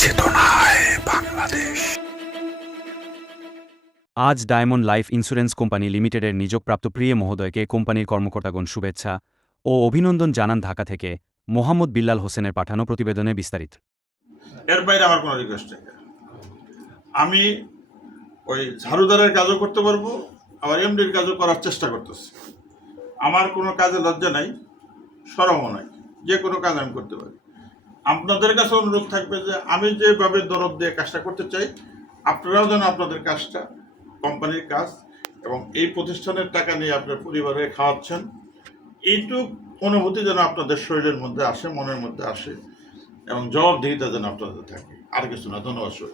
চেতনায় বাংলাদেশ। আজ diamond life insurance company লিমিটেডের নিযোগপ্রাপ্ত প্রিয় মহোদয়কে কোম্পানির কর্মকর্তাগণ শুভেচ্ছা ও অভিনন্দন জানান। ঢাকা থেকে মোহাম্মদ বিল্লাল হোসেনের পাঠানো প্রতিবেদনে বিস্তারিত। এর বাইরে আমার কোনো রিকোয়েস্ট নেই। আমি ওই ঝাড়ুদারের কাজও করতে পারবো, আবার এমডির কাজও করার চেষ্টা করতেছি। আমার কোনো কাজে লজ্জা নাই, শরমও নাই, যে কোনো কাজ আমি করতে পারি। আপনাদের কাছে অনুরোধ থাকবে যে আমি যেভাবে দরদ দিয়ে কাজটা করতে চাই, আপনারাও যেন আপনাদের কাজটা, কোম্পানির কাজ এবং এই প্রতিষ্ঠানের টাকা নিয়ে আপনার পরিবারে খাওয়াচ্ছেন, এইটুক অনুভূতি যেন আপনাদের শরীরের মধ্যে আসে, মনের মধ্যে আসে এবং জবাবদিহিতা যেন আপনাদের থাকে। আর কিছু না। ধন্যবাদ সবাই।